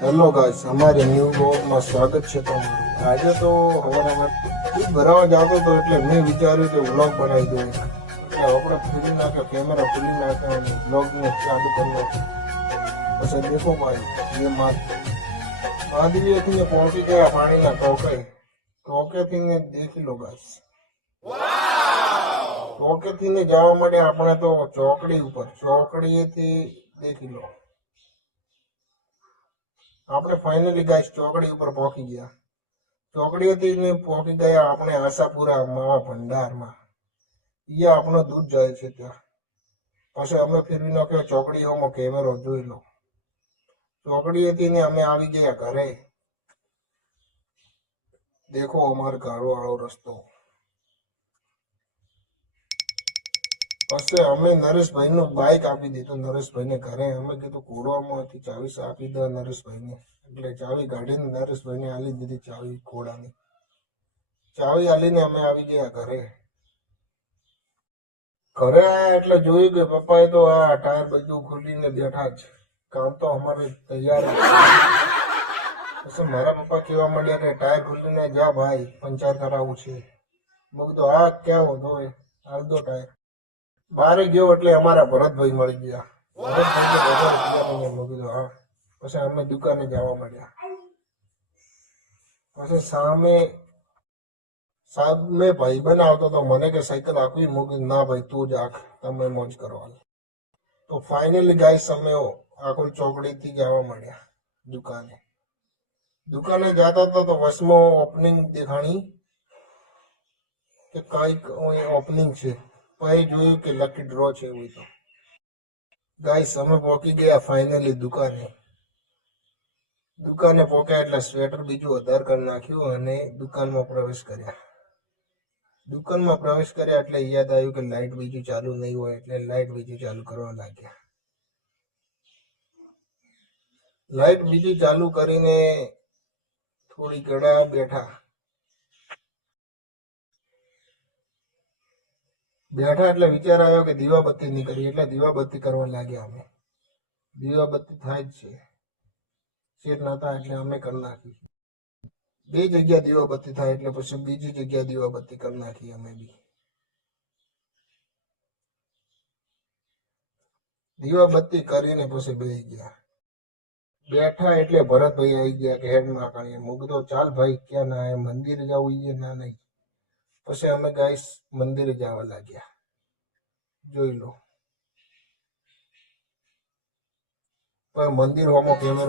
Hello guys, અમારી new બ્લોગમાં સ્વાગત છે તમારું। આજે તો હવારમાં દૂધ ભરાવા જતો હતો એટલે મેં વિચાર્યું કે વ્લોગ બનાવી દઉં। એટલે આપણે ફરી નાખ્યો, કેમેરા ખોલી નાખ્યો અને વ્લોગને ચાલુ કરી નાખ્યો। પછી દેખો ભાઈ, ये माधवीથી પહોંચી ગયા પાણીના ટોકેથી દેખી લો ગાઈસ। ટોકેથી જવા માટે આપણે તો ચોકડીથી દેખી લો। આપણે ફાઇનલી ગાઈસ ચોકડી ઉપર પહોંચી ગયા। ચોકડીથી પહોંચી ગયા આપણે આશાપુરા માવા ભંડારમાં। એ આપણો દૂધ જાય છે ત્યાં। પછી અમે ફેરવી નાખ્યો ચોકડીઓમાં કેમેરો, જોઈ લો। ચોકડીથી અમે આવી ગયા ઘરે। દેખો અમારો ઘરવાળો રસ્તો। પછી અમે નરેશભાઈનું બાઇક આપી દીધું નરેશભાઈને ઘરે। અમે કીધું ઘોડામાંથી ચાવી આપી દે નરેશભાઈને, એટલે ચાવી કાઢીને નરેશભાઈને આલી દીધી ચાવી ઘોડાની। ચાવી આલીને અમે આવી ગયા ઘરે। ઘરે આયા એટલે જોયું કે પપ્પાએ તો આ ટાયર બધું ખોલીને બેઠા જ। કામ તો અમારે તૈયાર જ છે। પછી મારા પપ્પા કહેવા માંડ્યા કે ટાયર ખોલીને જા ભાઈ, પંચર કરાવવું છે। મેં કીધું હા ક્યાં હોતો હોય, હાલ દો ટાયર। બહાર ગયો એટલે અમારા ભરતભાઈ મળી ગયા। ભરતભાઈ મેં કીધું હા। પછી અમે દુકાને જવા માંડ્યા। પછી સામે ભાઈ બનાવતો તો મને કે સાયકલ આપવી, મૂકી ના ભાઈ તું જ આખ, તમે મોજ કરવા। તો ફાઇનલી ગાઈસ અમે આખો ચોકડીથી જવા માંડ્યા દુકાને જતા હતા તો વચમાં ઓપનિંગ દેખાણી કે કઈક ઓપનિંગ છે। પછી જોયું કે લકી ડ્રો છે એવું। તો ગાઈસ અમે પહોંચી ગયા ફાઇનલી દુકાને પહોંચ્યા એટલે સ્વેટર બીજું વધારે કરી નાખ્યું અને દુકાનમાં પ્રવેશ કર્યા એટલે યાદ આવ્યું કે લાઇટ બીજું ચાલુ નહીં હોય, એટલે લાઇટ બીજું ચાલુ કરવા લાગ્યા। લાઇટ બીજું ચાલુ કરીને થોડી ઘડા બેઠા એટલે વિચાર આવ્યો કે દીવાબત્તી નહીં કરી, એટલે દીવાબત્તી કરવા લાગ્યા અમે। દીવાબત્તી થાય જ છે, શેર નતા એટલે અમે કરી નાખી। બે જગ્યા દીવાબત્તી થાય એટલે પછી બીજી જગ્યા દીવાબત્તી કરી નાખી અમે બી। દીવાબત્તી કરીને પછી બેઠા એટલે ભરતભાઈ આવી ગયા કે હેડ માકાણીએ। મૂક તો ચાલ ભાઈ, ક્યાં ના આયા, મંદિર જવું એ ના નહીં। પછી અમે ગાઈસ મંદિરે જવા લાગ્યા, જોઈ લો। પણ મંદિર હોમો કેમેરો